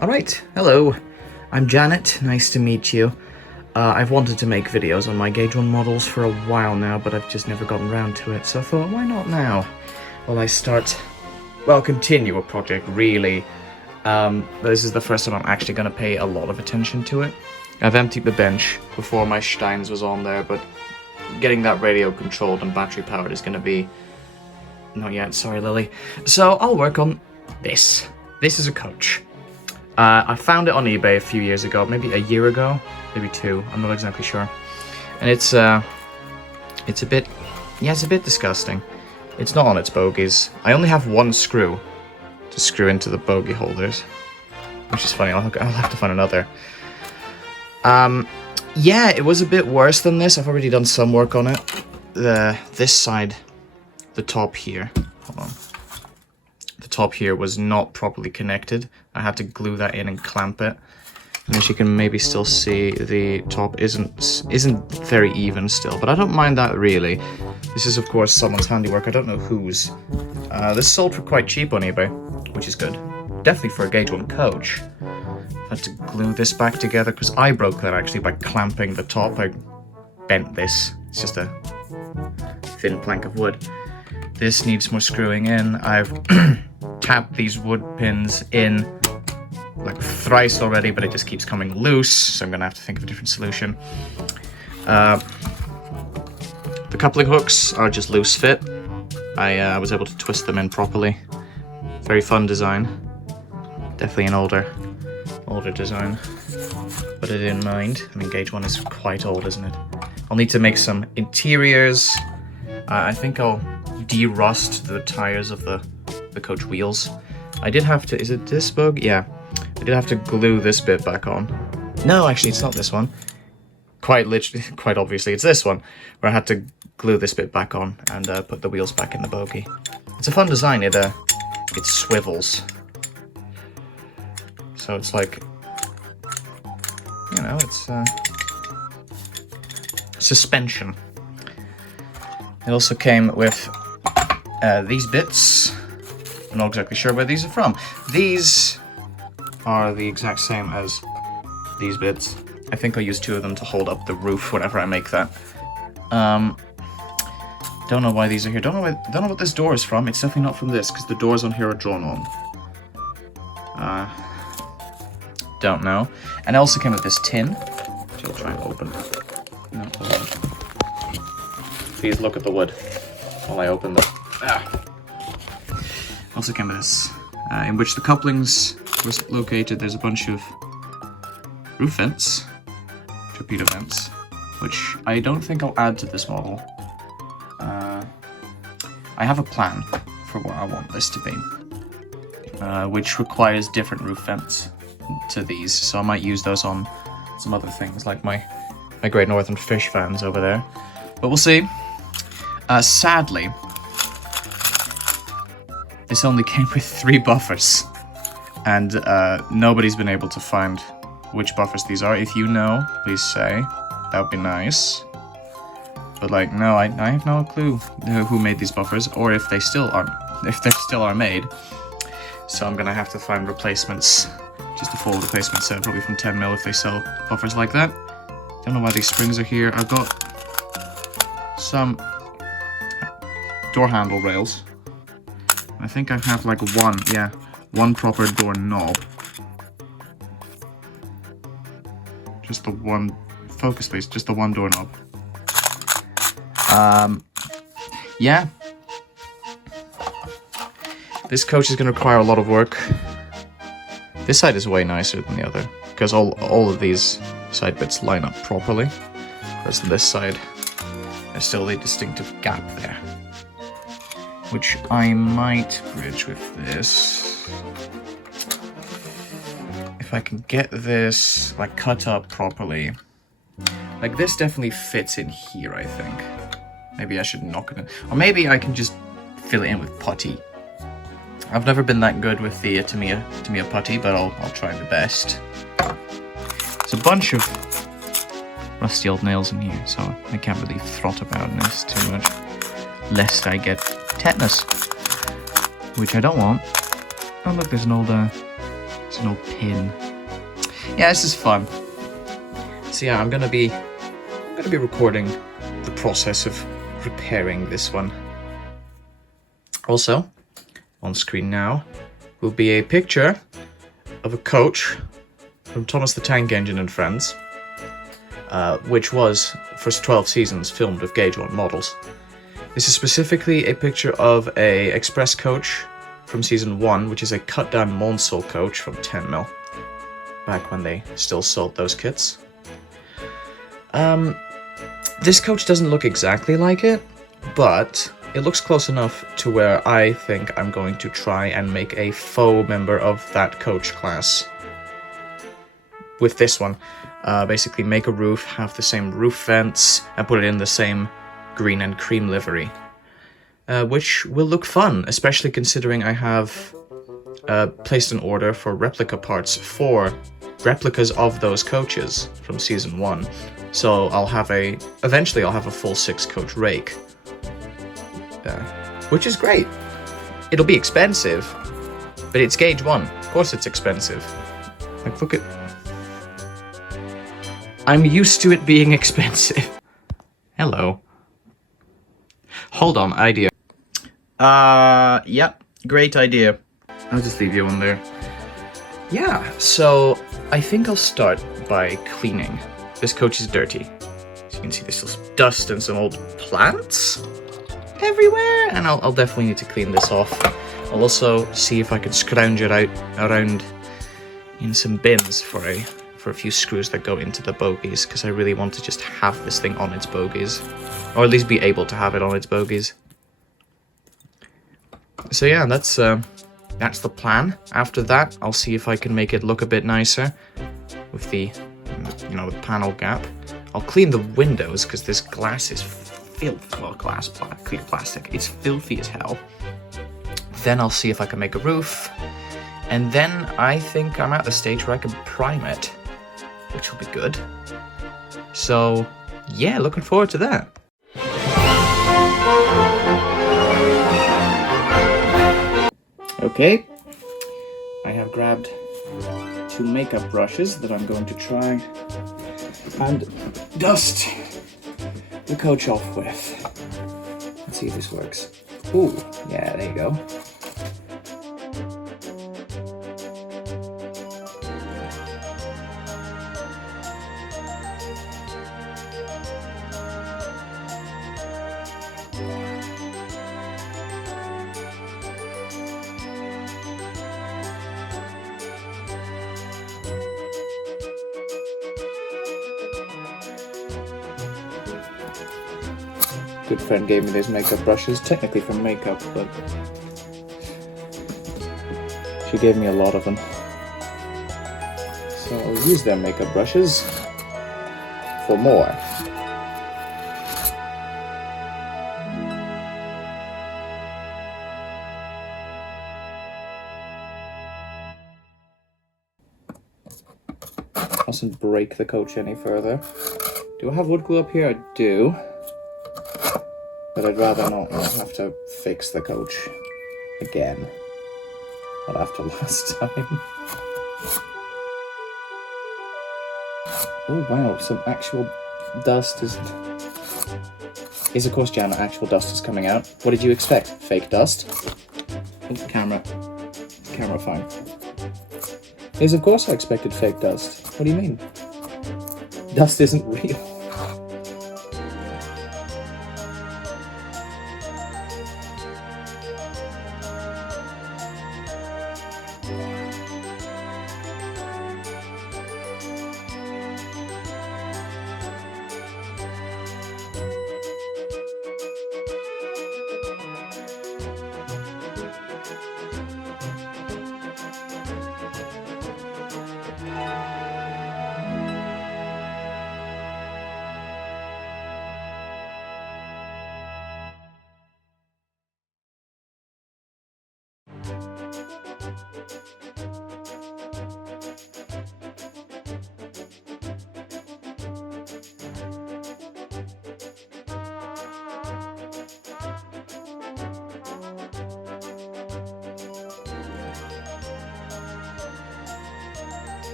Alright, hello, I'm Janet, nice to meet you. I've wanted to make videos on my Gauge 1 models for a while now, but I've just never gotten around to it, so I thought, why not now? Continue a project, really. This is the first time I'm actually going to pay a lot of attention to it. I've emptied the bench before my Steins was on there, but getting that radio controlled and battery powered is going to be... Not yet, sorry Lily. So I'll work on this. This is a coach. I found it on eBay a few years ago, maybe a year ago, maybe 2, I'm not exactly sure. And it's a bit disgusting. It's not on its bogies. I only have one screw to screw into the bogie holders, which is funny, I'll have to find another. Yeah, it was a bit worse than this. I've already done some work on it. This side, the top here, hold on. The top here was not properly connected. I had to glue that in and clamp it. And as you can maybe still see, the top isn't very even still, but I don't mind that really. This is of course someone's handiwork, I don't know whose. This sold for quite cheap on eBay, which is good. Definitely for a Gauge 1 coach. I had to glue this back together because I broke that actually by clamping the top. I bent this. It's just a thin plank of wood. This needs more screwing in. I've tapped these wood pins in like thrice already, but it just keeps coming loose, so I'm gonna have to think of a different solution. The coupling hooks are just loose fit. I was able to twist them in properly. Very fun design. Definitely an older design, but I didn't mind. I mean, Gauge 1 is quite old, isn't it? I'll need to make some interiors. I think I'll de-rust the tires of the coach wheels. I did have to, is it this bug? Yeah. I did have to glue this bit back on. No, actually it's not this one. Quite obviously it's this one, where I had to glue this bit back on and put the wheels back in the bogie. It's a fun design, it swivels. So it's like, you know, it's suspension. It also came with these bits. I'm not exactly sure where these are from. These are the exact same as these bits. I think I'll use 2 of them to hold up the roof whenever I make that. Don't know why these are here. Don't know what this door is from. It's definitely not from this, because the doors on here are drawn on. Don't know. And it also came with this tin, which I'll try and open. No, hold on. Please look at the wood while I open the... Also came with this, in which the couplings were located. There's a bunch of roof vents, torpedo vents, which I don't think I'll add to this model. I have a plan for what I want this to be, which requires different roof vents to these, so I might use those on some other things, like my Great Northern Fish fans over there. But we'll see. Sadly, this only came with 3 buffers, and nobody's been able to find which buffers these are. If you know, please say. That would be nice. But like, no, I have no clue who made these buffers, or if they still are made. So I'm gonna have to find replacements, just a full replacement set, probably from 10mm if they sell buffers like that. Don't know why these springs are here. I've got some door handle rails. I think I have like one proper door knob. Just the one, focus please, just the one door knob. Yeah. This coach is going to require a lot of work. This side is way nicer than the other, because all of these side bits line up properly. Whereas this side, there's still a distinctive gap there, which I might bridge with this. If I can get this like cut up properly. Like this definitely fits in here, I think. Maybe I should knock it in. Or maybe I can just fill it in with putty. I've never been that good with the Tamiya putty, but I'll try my best. There's a bunch of rusty old nails in here, so I can't really throt about in this too much, lest I get tetanus, which I don't want. Oh look, there's an old There's no pin. Yeah, this is fun. So yeah, I'm gonna be recording the process of repairing this one. Also, on screen now will be a picture of a coach from Thomas the Tank Engine and Friends, which was, for 12 seasons, filmed with Gauge 1 models. This is specifically a picture of a express coach from season 1, which is a cut-down Monsol coach from 10mm, back when they still sold those kits. This coach doesn't look exactly like it, but it looks close enough to where I think I'm going to try and make a faux member of that coach class with this one. Basically make a roof, have the same roof vents, and put it in the same green and cream livery. Which will look fun, especially considering I have placed an order for replica parts for replicas of those coaches from season 1. So eventually I'll have a full 6-coach rake. Which is great. It'll be expensive, but it's Gauge 1. Of course it's expensive. Like, look at... I'm used to it being expensive. Hello. Hold on, idea. Yep, great idea. I'll just leave you on there. Yeah, so I think I'll start by cleaning. This coach is dirty. As you can see, there's still dust and some old plants everywhere, and I'll definitely need to clean this off. I'll also see if I can scrounge it out around in some bins for a few screws that go into the bogies, because I really want to just have this thing on its bogies, or at least be able to have it on its bogies. So yeah, that's the plan. After that, I'll see if I can make it look a bit nicer with the, the panel gap. I'll clean the windows, because this glass is filthy. Well, clear plastic. It's filthy as hell. Then I'll see if I can make a roof. And then I think I'm at the stage where I can prime it, which will be good. So, yeah, looking forward to that. Okay, I have grabbed 2 makeup brushes that I'm going to try and dust the coach off with. Let's see if this works. Ooh, yeah, there you go. Good friend gave me these makeup brushes, technically for makeup, but she gave me a lot of them. So I'll use their makeup brushes for more. Mustn't break the coach any further. Do I have wood glue up here? I do. But I'd rather not have to fix the coach again. Not after last time. Oh wow, some actual dust is of course, Jan, actual dust is coming out. What did you expect? Fake dust? Oh, camera fine. Yes, of course I expected fake dust. What do you mean? Dust isn't real.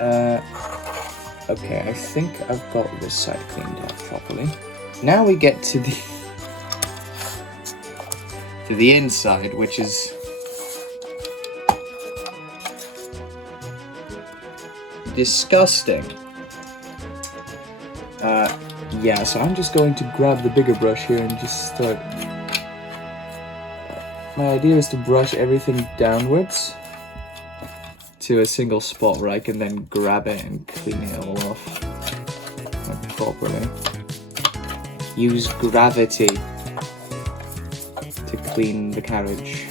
Okay, I think I've got this side cleaned up properly. Now we get to the inside, which is disgusting. Yeah, so I'm just going to grab the bigger brush here and just start. My idea is to brush everything downwards to a single spot where I can then grab it and clean it all off properly. Use gravity to clean the carriage.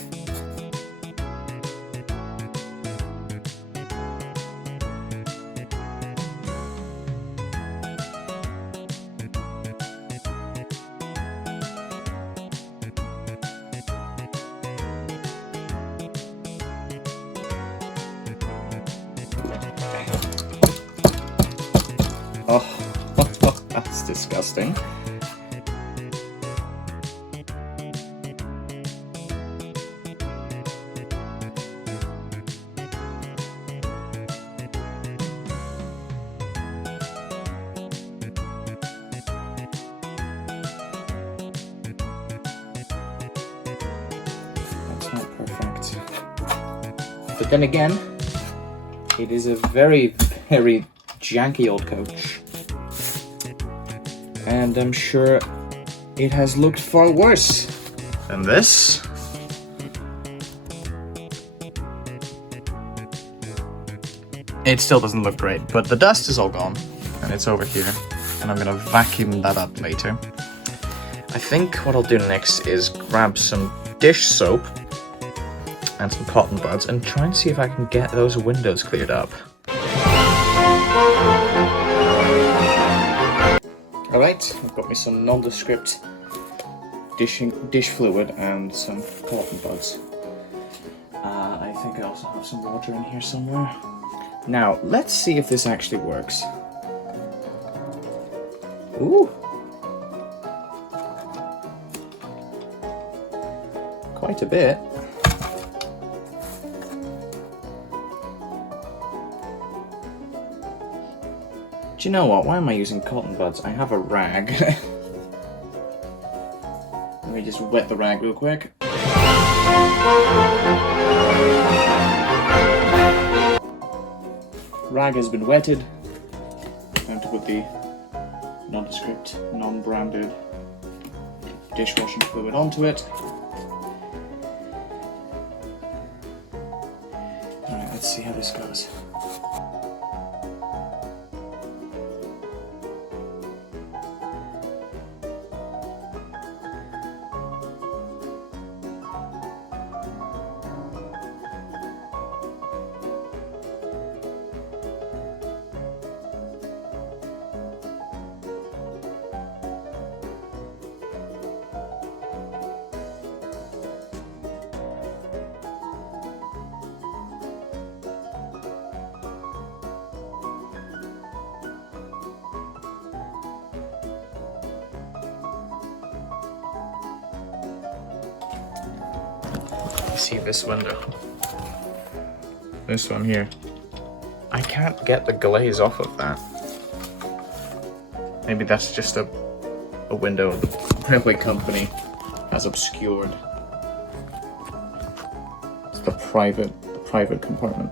Oh, that's disgusting. That's not perfect. But then again, it is a very, very janky old coach. And I'm sure it has looked far worse than this. It still doesn't look great, but the dust is all gone, and it's over here, and I'm gonna vacuum that up later. I think what I'll do next is grab some dish soap and some cotton buds and try and see if I can get those windows cleared up. Alright, I've got me some nondescript dish fluid and some cotton buds. I think I also have some water in here somewhere. Now, let's see if this actually works. Ooh! Quite a bit. Do you know what? Why am I using cotton buds? I have a rag. Let me just wet the rag real quick. Rag has been wetted. Time to put the nondescript, non-branded dishwashing fluid onto it. Alright, let's see how this goes. See this window. This one here. I can't get the glaze off of that. Maybe that's just a window the railway company has obscured. It's the private compartment.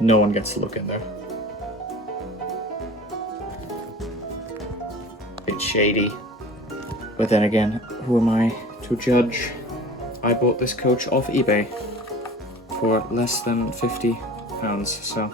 No one gets to look in there. Bit shady. But then again, who am I to judge? I bought this coach off eBay for less than £50, so...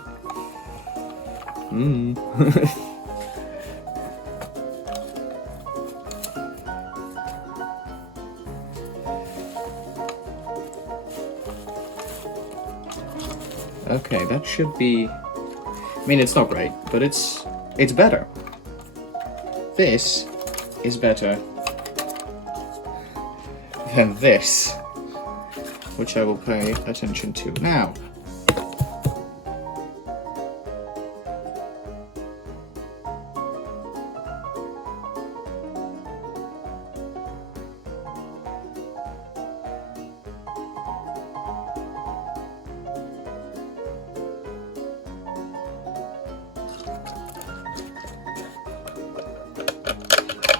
Okay, that should be... I mean, it's not great, but it's better. This is better than this, which I will pay attention to now.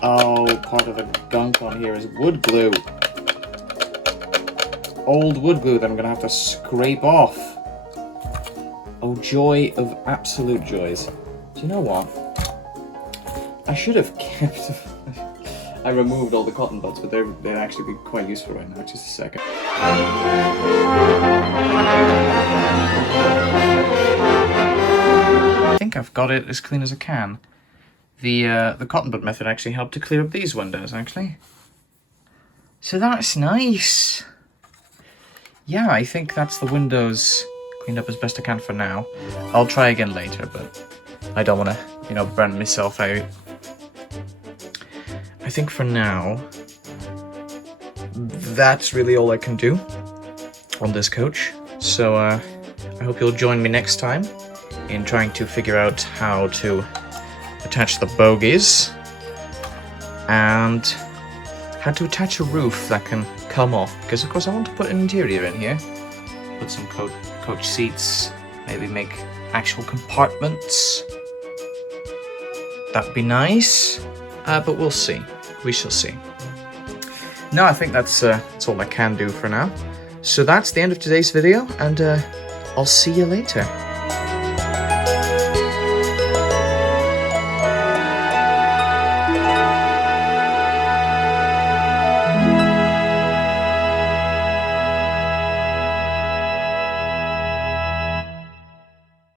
Oh, part of the gunk on here is wood glue. Old wood glue that I'm gonna have to scrape off. Oh, joy of absolute joys. Do you know what? I should have kept... I removed all the cotton buds, but they'd actually be quite useful right now. Just a second. I think I've got it as clean as I can. The cotton bud method actually helped to clear up these windows, actually. So that's nice. Yeah, I think that's the windows cleaned up as best I can for now. I'll try again later, but I don't want to, you know, burn myself out. I think for now, that's really all I can do on this coach. So I hope you'll join me next time in trying to figure out how to attach the bogies and how to attach a roof that can come off, because of course I want to put an interior in here, put some coach seats, maybe make actual compartments. That'd be nice, but we'll see. We shall see. No, I think that's all I can do for now. So that's the end of today's video, and I'll see you later.